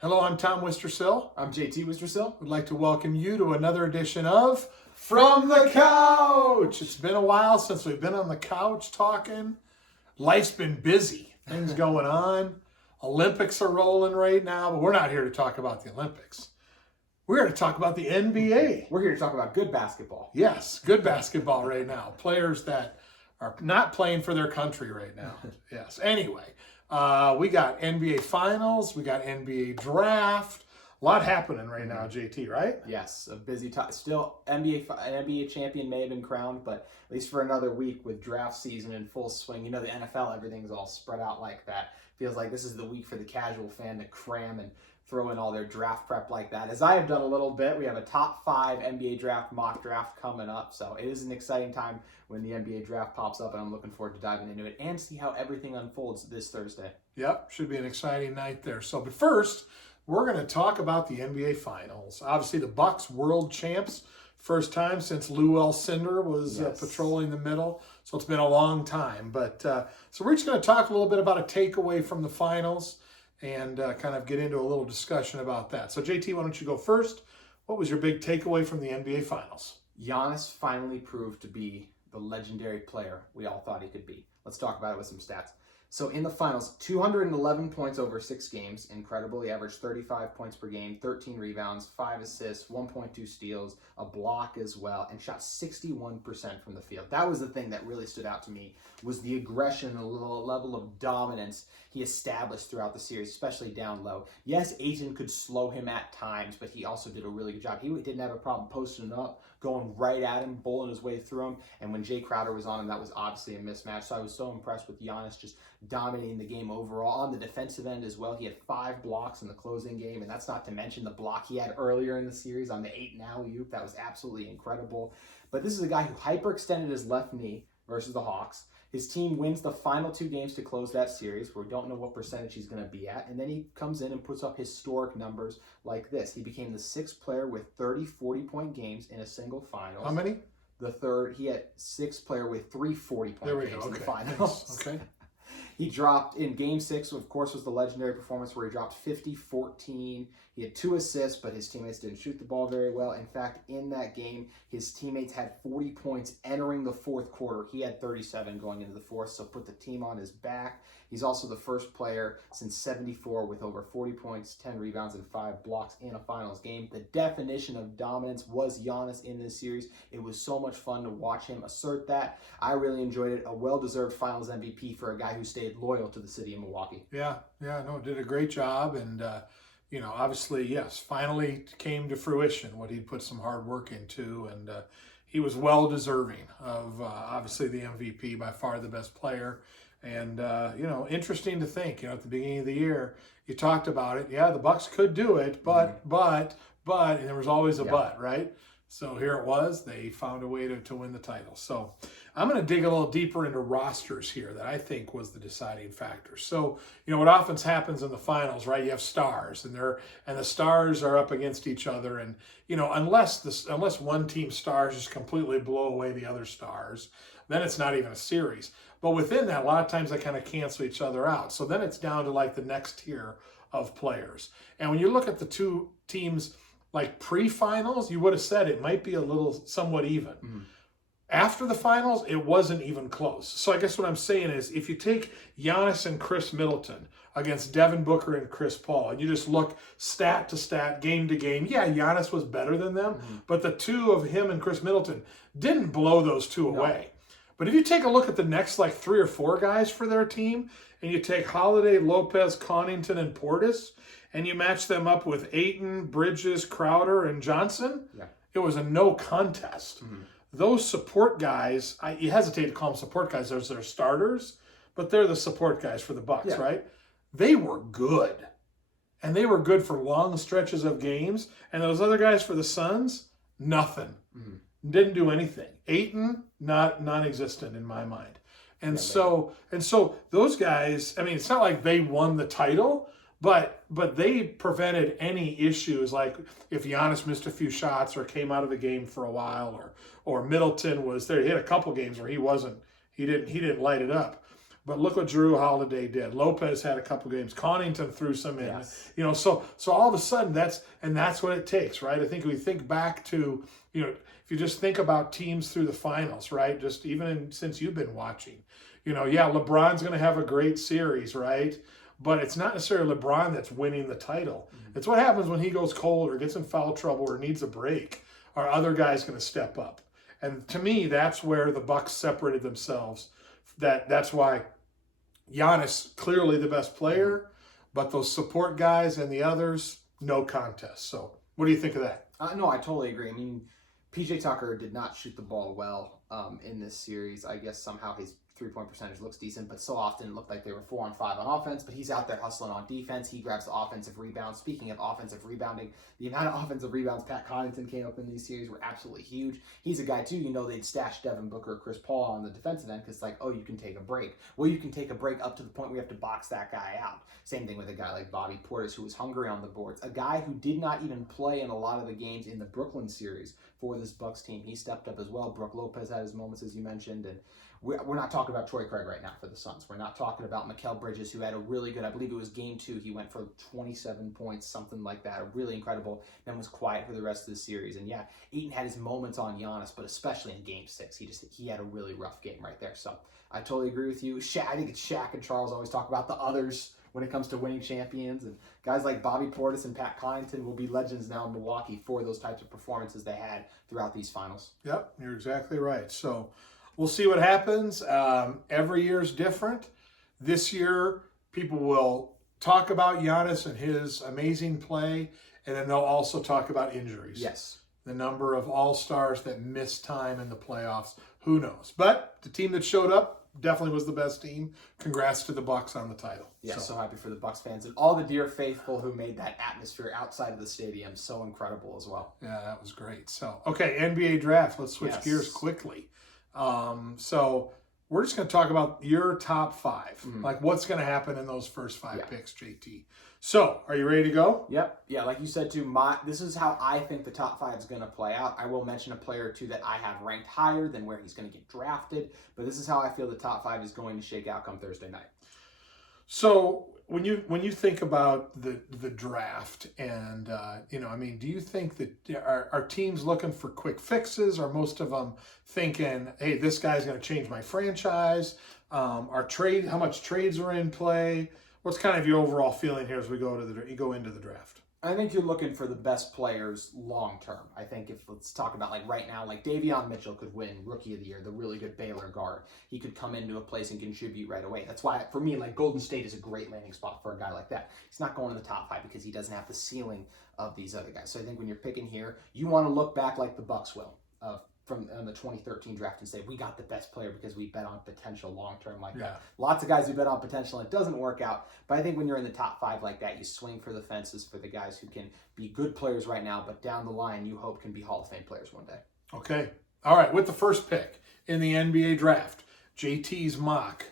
Hello, I'm Tom Wistrcill. I'm JT Wistrcill. We'd like to welcome you to another edition of From the Couch. It's been a while since we've been on the couch talking. Life's been busy. Things going on. Olympics are rolling right now, but we're not here to talk about the Olympics. We're here to talk about the NBA. We're here to talk about good basketball. Yes, good basketball right now. Players that are not playing for their country right now. Yes. Anyway, we got NBA Finals. We got NBA Draft. A lot happening right now, JT, right? Yes, a busy time. Still, an NBA champion may have been crowned, but at least for another week with draft season in full swing. You know, the NFL, everything's all spread out like that. Feels like this is the week for the casual fan to cram and throw in all their draft prep like that. As I have done a little bit, we have a top 5 NBA draft mock draft coming up. So it is an exciting time when the NBA draft pops up, and I'm looking forward to diving into it and see how everything unfolds this Thursday. Yep, should be an exciting night there. So, but first, we're going to talk about the NBA Finals. Obviously, the Bucks world champs, first time since Lou Alcindor was patrolling the middle. So it's been a long time. But so we're just going to talk a little bit about a takeaway from the finals and kind of get into a little discussion about that. So JT, why don't you go first? What was your big takeaway from the NBA Finals? Giannis finally proved to be the legendary player we all thought he could be. Let's talk about it with some stats. So in the finals, 211 points over 6 games. Incredible. He averaged 35 points per game, 13 rebounds, 5 assists, 1.2 steals, a block as well, and shot 61% from the field. That was the thing that really stood out to me, was the aggression and the level of dominance he established throughout the series, especially down low. Yes, Ayton could slow him at times, but he also did a really good job. He didn't have a problem posting up, going right at him, bowling his way through him, and when Jay Crowder was on him, that was obviously a mismatch. So I was so impressed with Giannis just dominating the game overall. On the defensive end as well, he had 5 blocks in the closing game, and that's not to mention the block he had earlier in the series on the 8 alley-oop. That was absolutely incredible. But this is a guy who hyperextended his left knee versus the Hawks. His team wins the final 2 games to close that series, where we don't know what percentage he's going to be at, and then he comes in and puts up historic numbers like this. He became the 6th player with 30 40-point games in a single finals. How many? The third. He had 6th player with 3 40-point games in the finals. Nice. Okay. He dropped in Game 6, of course, was the legendary performance where he dropped 50-14. He had 2 assists, but his teammates didn't shoot the ball very well. In fact, in that game, his teammates had 40 points entering the 4th quarter. He had 37 going into the 4th, so put the team on his back. He's also the first player since '74 with over 40 points, 10 rebounds, and 5 blocks in a finals game. The definition of dominance was Giannis in this series. It was so much fun to watch him assert that. I really enjoyed it. A well-deserved finals MVP for a guy who stayed loyal to the city of Milwaukee. Yeah, did a great job. And, obviously, yes, finally came to fruition what he'd put some hard work into. And he was well-deserving of, obviously, the MVP, by far the best player. And, interesting to think, at the beginning of the year, you talked about it. Yeah, the Bucks could do it, but, and there was always a but, right? So here it was. They found a way to win the title. So I'm going to dig a little deeper into rosters here that I think was the deciding factor. So, what often happens in the finals, right? You have stars, and the stars are up against each other. And, unless one team's stars just completely blow away the other stars, then it's not even a series. But within that, a lot of times they kind of cancel each other out. So then it's down to like the next tier of players. And when you look at the 2 teams, like pre-finals, you would have said it might be a little somewhat even. After the finals, it wasn't even close. So I guess what I'm saying is, if you take Giannis and Chris Middleton against Devin Booker and Chris Paul, and you just look stat to stat, game to game, yeah, Giannis was better than them, but the 2 of him and Chris Middleton didn't blow those 2 away. But if you take a look at the next 3 or 4 guys for their team, and you take Holiday, Lopez, Connaughton, and Portis, and you match them up with Ayton, Bridges, Crowder, and Johnson, it was a no contest. Those support guys, you hesitate to call them support guys, those are starters, but they're the support guys for the Bucks, right? They were good. And they were good for long stretches of games. And those other guys for the Suns, nothing. Didn't do anything. Ayton, non-existent in my mind. And so those guys, I mean, it's not like they won the title, but they prevented any issues, like if Giannis missed a few shots or came out of the game for a while, or Middleton was there. He had a couple games where he didn't light it up. But look what Drew Holiday did. Lopez had a couple games. Connaughton threw some in. Yes. So all of a sudden that's what it takes, right? I think we think back to, if you just think about teams through the finals, right? Just even since you've been watching, LeBron's going to have a great series, right? But it's not necessarily LeBron that's winning the title. It's what happens when he goes cold or gets in foul trouble or needs a break. Are other guys going to step up? And to me, that's where the Bucks separated themselves. That's why Giannis, clearly the best player, but those support guys and the others, no contest. So what do you think of that? No, I totally agree. I mean, PJ Tucker did not shoot the ball well in this series. I guess somehow his three-point percentage looks decent, but so often it looked like they were 4-on-5 on offense, but he's out there hustling on defense. He grabs the offensive rebounds. Speaking of offensive rebounding, the amount of offensive rebounds Pat Connaughton came up in these series were absolutely huge. He's a guy, too, they'd stash Devin Booker or Chris Paul on the defensive end because, you can take a break. Well, you can take a break up to the point where you have to box that guy out. Same thing with a guy like Bobby Portis, who was hungry on the boards. A guy who did not even play in a lot of the games in the Brooklyn series for this Bucks team. He stepped up as well. Brook Lopez had his moments, as you mentioned, and we're not talking about Troy Craig right now for the Suns. We're not talking about Mikal Bridges, who had a really good, I believe it was game 2, he went for 27 points, something like that, really incredible, then was quiet for the rest of the series. And yeah, Ayton had his moments on Giannis, but especially in game 6, he had a really rough game right there. So I totally agree with you. I think it's Shaq and Charles always talk about the others when it comes to winning champions, and guys like Bobby Portis and Pat Connaughton will be legends now in Milwaukee for those types of performances they had throughout these finals. Yep, you're exactly right. So we'll see what happens. Every year is different. This year, people will talk about Giannis and his amazing play, and then they'll also talk about injuries. Yes. The number of all-stars that missed time in the playoffs, who knows? But the team that showed up definitely was the best team. Congrats to the Bucks on the title. Yeah, so happy for the Bucks fans and all the dear faithful who made that atmosphere outside of the stadium so incredible as well. Yeah, that was great. So, okay, NBA draft. Let's switch gears quickly. So we're just going to talk about your top 5, like what's going to happen in those first 5 picks, JT. So, are you ready to go? Yep. Yeah, like you said too, this is how I think the top 5 is going to play out. I will mention a player or two that I have ranked higher than where he's going to get drafted, but this is how I feel the top 5 is going to shake out come Thursday night. So when you think about the draft, and do you think that are teams looking for quick fixes? Are most of them thinking, hey, this guy's going to change my franchise? How much trades are in play? What's kind of your overall feeling here as we go into the draft? I think you're looking for the best players long term. I think let's talk about right now, Davion Mitchell could win Rookie of the Year, the really good Baylor guard. He could come into a place and contribute right away. That's why, for me, Golden State is a great landing spot for a guy like that. He's not going to the top 5 because he doesn't have the ceiling of these other guys. So I think when you're picking here, you want to look back like the Bucks will from the 2013 draft and say, we got the best player because we bet on potential long-term that. Lots of guys who bet on potential and it doesn't work out. But I think when you're in the top 5 like that, you swing for the fences for the guys who can be good players right now, but down the line you hope can be Hall of Fame players one day. Okay. All right. With the first pick in the NBA draft, JT's mock,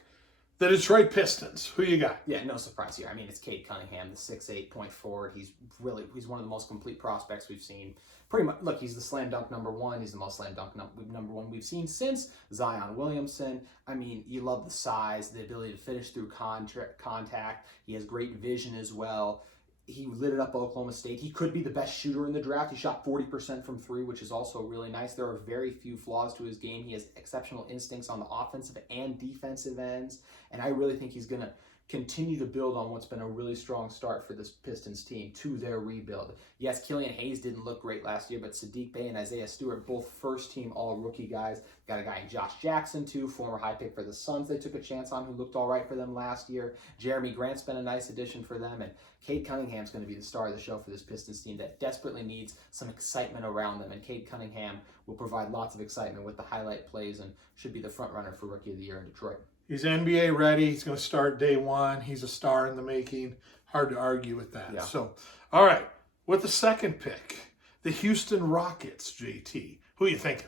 the Detroit Pistons. Who you got? Yeah, no surprise here. I mean, it's Cade Cunningham, the 6'8" point forward. He's one of the most complete prospects we've seen. Pretty much, look, he's the slam dunk number 1. He's the most slam dunk number 1 we've seen since Zion Williamson. I mean, you love the size, the ability to finish through contact. He has great vision as well. He lit it up Oklahoma State. He could be the best shooter in the draft. He shot 40% from 3, which is also really nice. There are very few flaws to his game. He has exceptional instincts on the offensive and defensive ends, and I really think he's going to continue to build on what's been a really strong start for this Pistons team to their rebuild. Yes, Killian Hayes didn't look great last year, but Sadiq Bey and Isaiah Stewart, both first-team all-rookie guys. Got a guy in Josh Jackson, too, former high pick for the Suns they took a chance on, who looked all right for them last year. Jeremy Grant's been a nice addition for them, and Cade Cunningham's going to be the star of the show for this Pistons team that desperately needs some excitement around them, and Cade Cunningham will provide lots of excitement with the highlight plays and should be the front-runner for Rookie of the Year in Detroit. He's NBA ready. He's going to start day 1. He's a star in the making. Hard to argue with that. Yeah. So, all right. With the second pick, the Houston Rockets, JT. Who are you thinking?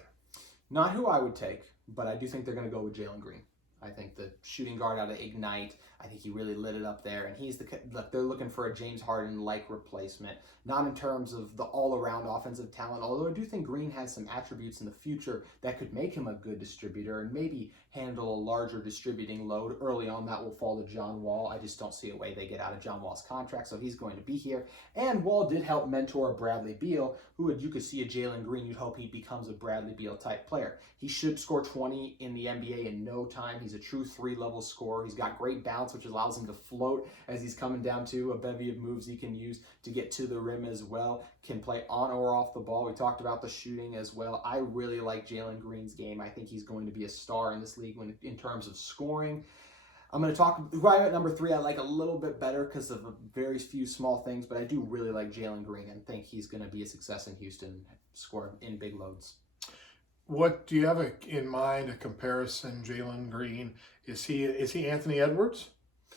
Not who I would take, but I do think they're going to go with Jalen Green. I think the shooting guard out of Ignite, I think he really lit it up there. And he's look, they're looking for a James Harden-like replacement, not in terms of the all-around offensive talent, although I do think Green has some attributes in the future that could make him a good distributor and maybe handle a larger distributing load. Early on, that will fall to John Wall. I just don't see a way they get out of John Wall's contract, so he's going to be here. And Wall did help mentor Bradley Beal, who you could see a Jalen Green, you'd hope he becomes a Bradley Beal-type player. He should score 20 in the NBA in no time. He's a true three-level scorer. He's got great bounce, which allows him to float as he's coming down to a bevy of moves he can use to get to the rim as well. Can play on or off the ball. We talked about the shooting as well. I really like Jalen Green's game. I think he's going to be a star in this league in terms of scoring. I'm going to talk who I have at number 3. I like a little bit better because of very few small things, but I do really like Jalen Green and think he's going to be a success in Houston, score in big loads. What do you have in mind? A comparison, Jalen Green? Is he Anthony Edwards?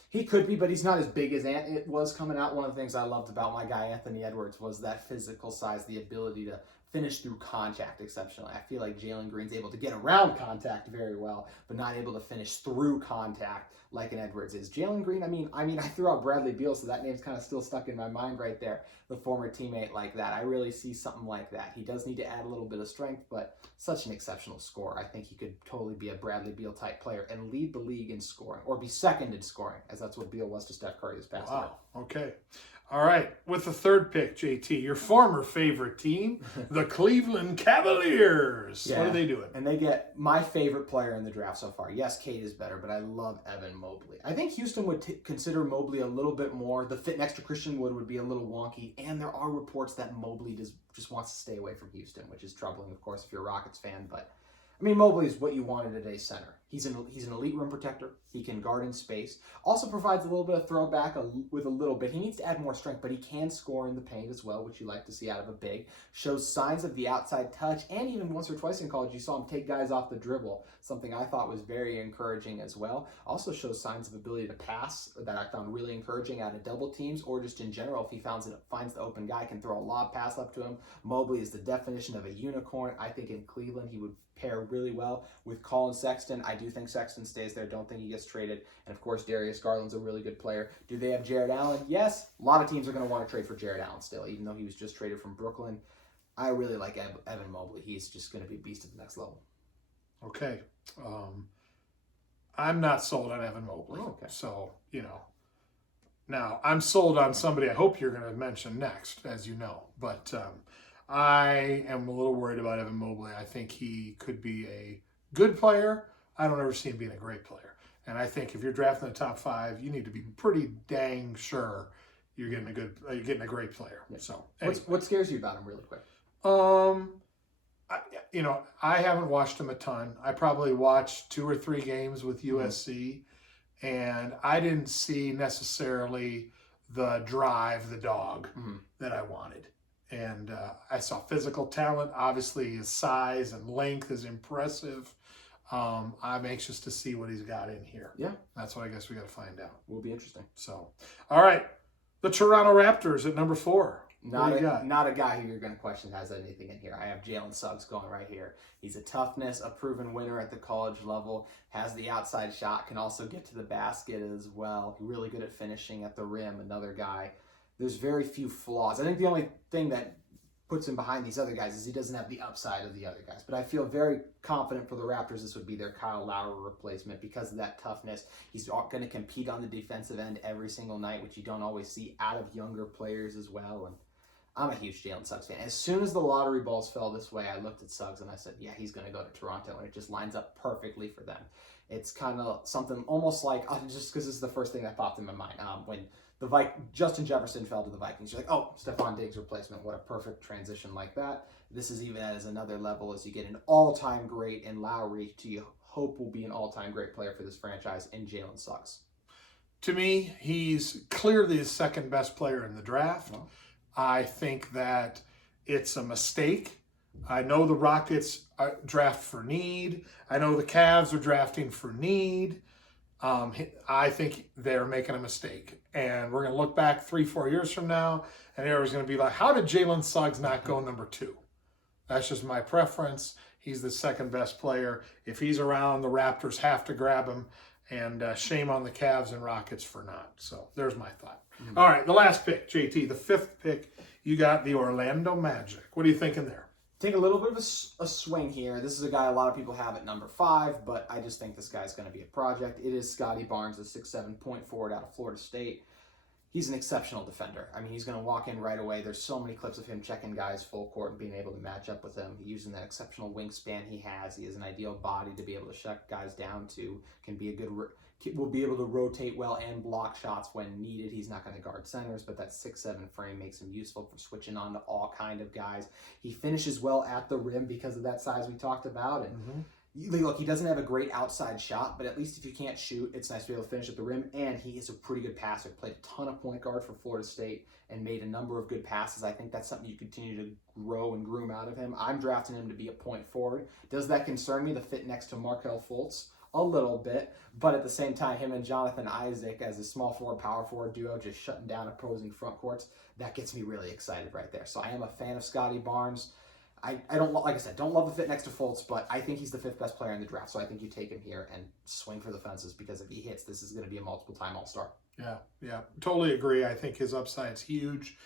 He could be, but he's not as big as Ant was coming out. One of the things I loved about my guy Anthony Edwards was that physical size, the ability to finish through contact exceptionally. I feel like Jalen Green's able to get around contact very well, but not able to finish through contact like an Edwards is. Jalen Green, I mean, I threw out Bradley Beal, so that name's kind of still stuck in my mind right there. The former teammate like that. I really see something like that. He does need to add a little bit of strength, but such an exceptional scorer. I think he could totally be a Bradley Beal type player and lead the league in scoring, or be second in scoring, as that's what Beal was to Steph Curry this past year. Wow. Okay. All right, with the third pick, JT, your former favorite team, the Cleveland Cavaliers. Yeah. What are they doing? And they get my favorite player in the draft so far. Yes, Cade is better, but I love Evan Mobley. I think Houston would consider Mobley a little bit more. The fit next to Christian Wood be a little wonky, and there are reports that Mobley just wants to stay away from Houston, which is troubling, of course, if you're a Rockets fan, but I mean, Mobley is what you want in today's center. He's an elite rim protector. He can guard in space. Also provides a little bit of throwback with a little bit. He needs to add more strength, but he can score in the paint as well, which you like to see out of a big. Shows signs of the outside touch, and even once or twice in college, you saw him take guys off the dribble, something I thought was very encouraging as well. Also shows signs of ability to pass that I found really encouraging out of double teams, or just in general, if he finds the open guy, can throw a lob pass up to him. Mobley is the definition of a unicorn. I think in Cleveland, he would pair really well with Colin Sexton. I do think Sexton stays there. Don't think he gets traded. And of course, Darius Garland's a really good player. Do they have Jared Allen? Yes. A lot of teams are going to want to trade for Jared Allen still, even though he was just traded from Brooklyn. I really like Evan Mobley. He's just going to be a beast at the next level. Okay. I'm not sold on Evan Mobley. Oh, okay. So, now I'm sold on somebody I hope you're going to mention next, as you know. But I am a little worried about Evan Mobley. I think he could be a good player. I don't ever see him being a great player. And I think if you're drafting the top 5, you need to be pretty dang sure you're getting a great player. Yeah. So anyway. What scares you about him, really quick? I haven't watched him a ton. I probably watched 2 or 3 games with USC, and I didn't see necessarily the drive, the dog that I wanted. And I saw physical talent. Obviously, his size and length is impressive. I'm anxious to see what he's got in here. Yeah. That's what I guess we got to find out. Will be interesting. So, all right. The Toronto Raptors at number 4. Not a guy who you're going to question has anything in here. I have Jalen Suggs going right here. He's a toughness, a proven winner at the college level, has the outside shot, can also get to the basket as well. Really good at finishing at the rim, another guy. There's very few flaws. I think the only thing that puts him behind these other guys is he doesn't have the upside of the other guys. But I feel very confident for the Raptors this would be their Kyle Lowry replacement because of that toughness. He's going to compete on the defensive end every single night, which you don't always see out of younger players as well. And I'm a huge Jalen Suggs fan. As soon as the lottery balls fell this way, I looked at Suggs and I said, yeah, he's going to go to Toronto, and it just lines up perfectly for them. It's kind of something almost like, just because this is the first thing that popped in my mind, when Justin Jefferson fell to the Vikings. You're like, oh, Stephon Diggs replacement. What a perfect transition like that. This is even as another level as you get an all-time great in Lowry to you hope will be an all-time great player for this franchise in Jalen Suggs. To me, he's clearly the second best player in the draft. Well, I think that it's a mistake. I know the Rockets draft for need. I know the Cavs are drafting for need. I think they're making a mistake. And we're going to look back 3-4 years from now, and everyone's going to be like, how did Jalen Suggs not go number 2? That's just my preference. He's the second best player. If he's around, the Raptors have to grab him. And shame on the Cavs and Rockets for not. So there's my thought. Mm-hmm. All right, the last pick, JT, the 5th pick, you got the Orlando Magic. What are you thinking there? Take a little bit of a swing here. This is a guy a lot of people have at number 5, but I just think this guy's going to be a project. It is Scotty Barnes, a 6'7" point forward out of Florida State. He's an exceptional defender. I mean, he's going to walk in right away. There's so many clips of him checking guys full court and being able to match up with them. Using that exceptional wingspan he has. He has an ideal body to be able to shut guys down to. Will be able to rotate well and block shots when needed. He's not going to guard centers, but that 6'7" frame makes him useful for switching on to all kind of guys. He finishes well at the rim because of that size we talked about. And look, he doesn't have a great outside shot, but at least if you can't shoot, it's nice to be able to finish at the rim. And he is a pretty good passer. Played a ton of point guard for Florida State and made a number of good passes. I think that's something you continue to grow and groom out of him. I'm drafting him to be a point forward. Does that concern me, the fit next to Markelle Fultz? A little bit, but at the same time, him and Jonathan Isaac as a small forward, power forward duo, just shutting down opposing front courts, that gets me really excited right there. So I am a fan of Scotty Barnes. I don't, like I said, don't love the fit next to Fultz, but I think he's the 5th best player in the draft. So I think you take him here and swing for the fences, because if he hits, this is going to be a multiple-time All-Star. Yeah, totally agree. I think his upside's huge.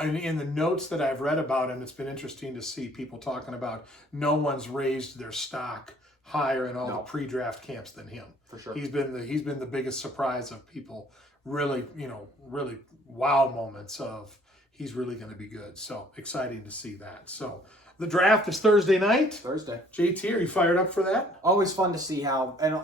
In the notes that I've read about him, it's been interesting to see people talking about no one's raised their stock higher in all the pre-draft camps than him. For sure. He's been the biggest surprise of people, really wow moments of he's really going to be good. So exciting to see that. So the draft is Thursday night. Thursday. JT, are you fired up for that? Always fun to see how, and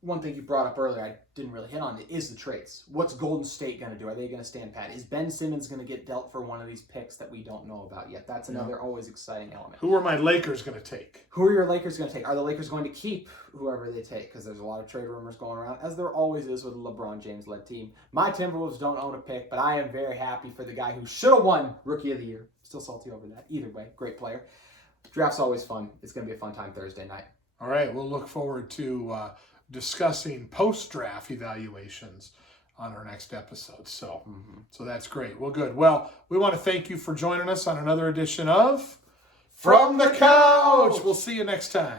one thing you brought up earlier, I didn't really hit on it, is the trades. What's Golden State going to do? Are they going to stand pat? Is Ben Simmons going to get dealt for one of these picks that we don't know about yet? That's another always exciting element. Who are my Lakers going to take? Who are your Lakers going to take? Are the Lakers going to keep whoever they take? Because there's a lot of trade rumors going around, as there always is with a LeBron James-led team. My Timberwolves don't own a pick, but I am very happy for the guy who should have won Rookie of the Year. Still salty over that. Either way, great player. Draft's always fun. It's going to be a fun time Thursday night. All right, we'll look forward to discussing post-draft evaluations on our next episode. So that's great. Well, good. Well, we want to thank you for joining us on another edition of From the Couch. We'll see you next time.